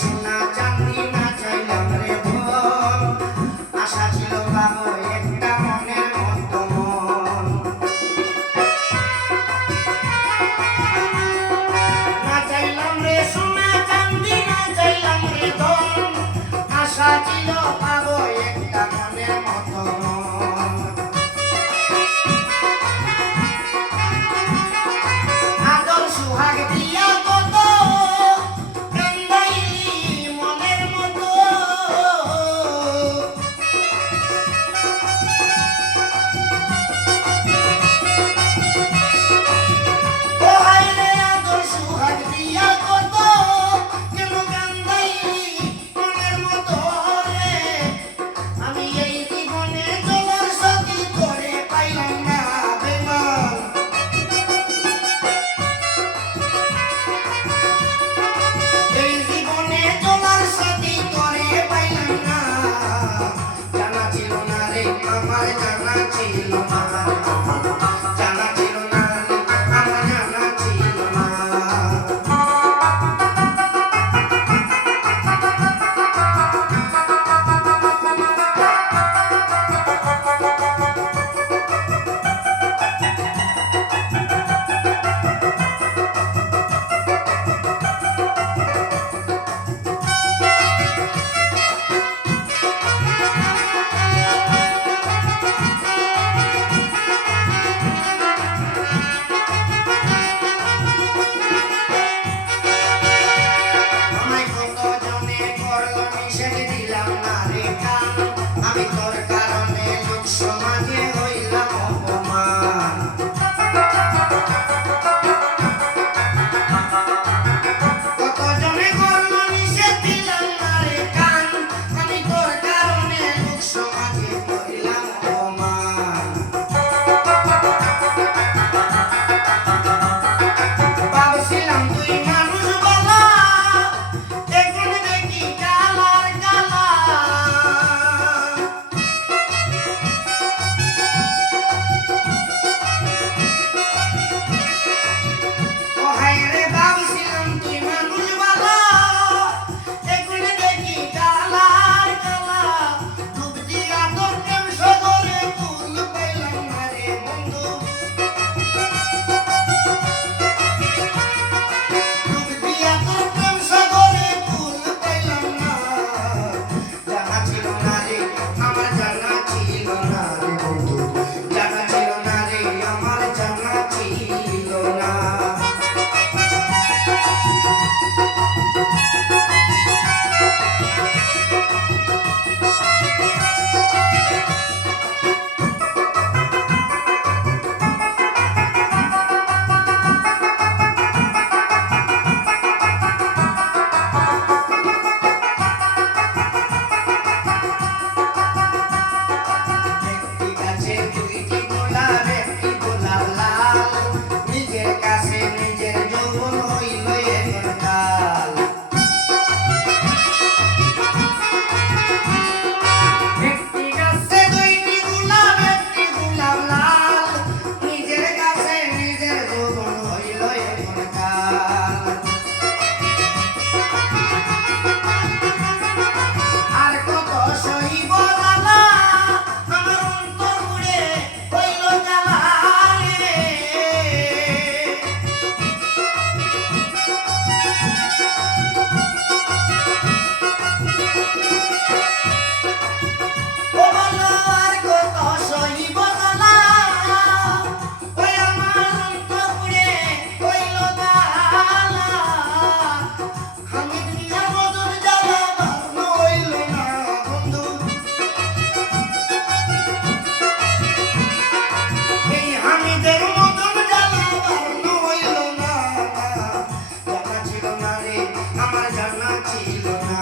সোনা চাঁদি না চাইলাম রে ধন, আশা ছিল পাবো একটা মনের মতো মন। না চাইলাম রে সোনা চাঁদি না চাইলাম রে ধন, আশা ছিল পাবো একটা মনের মতো মন। আদর সুহাগ দিয়া কত কান্দাইলি মনের মতো, ও হায়রে আদর সুহাগ দিয়া কত কেন কান্দাইলি মনের মতো রে। আমি এই জীবনে চলার সাথী করে পাইলাম না বেমান। এই জীবনে চলার সাথী করে পাইলাম না, জানা ছিল না রে আমার জানা ছিল না, জানা ছিল না রে আমার জানা ছিল না। আমায় কত জনে করলো নিষেধ দিলাম না রে কান, আমি তোর কারণে লোক সমাজে হইলাম অপমান। কত জনে করলো নিষেধ দিলাম না রে কান, আমি তোর কারণে লোক সমাজে হইলাম অপমান। ভাবছিলাম তুই মানুষ বলা, এখন দেখি কালার কালা। ও হায়রে ভাবছিলাম তুই মানুষ বলা, এখন দেখি কালার কালা। ডুব দিয়া তোর প্রেম সাগরে কুল পাইলাম না রে বন্ধু, ডুব দিয়া তোর প্রেম সাগরে কুল পাইলাম না। জানা ছিল না রে আমার জানা ছিল না রে বন্ধু, জানা ছিল না রে আমার জানা ছিল না। একটি গাছে দুইটি গোলাপ, একটি গোলাপ লাল, নিজের কাছে নিজের যৌবন হইল এখন কাল। একটি গাছে দুইটি গোলাপ, একটি গোলাপ লাল, নিজের কাছে নিজের যৌবন হইল এখন কাল। আর কত সহিব জ্বালা, আমার অন্তর পুড়ে হইল জ্বালা রে। ও বলো আর কত সহিব জ্বালা, ওই আমার অন্তর পুড়ে হইল জ্বালা। আমি দুনিয়ার মতন জ্বালা বারণ হইল না বন্ধু, এই হামিদের মতন জ্বালা বারণ হইল না। জানা ছিল না রে আমার জানা ছিল না।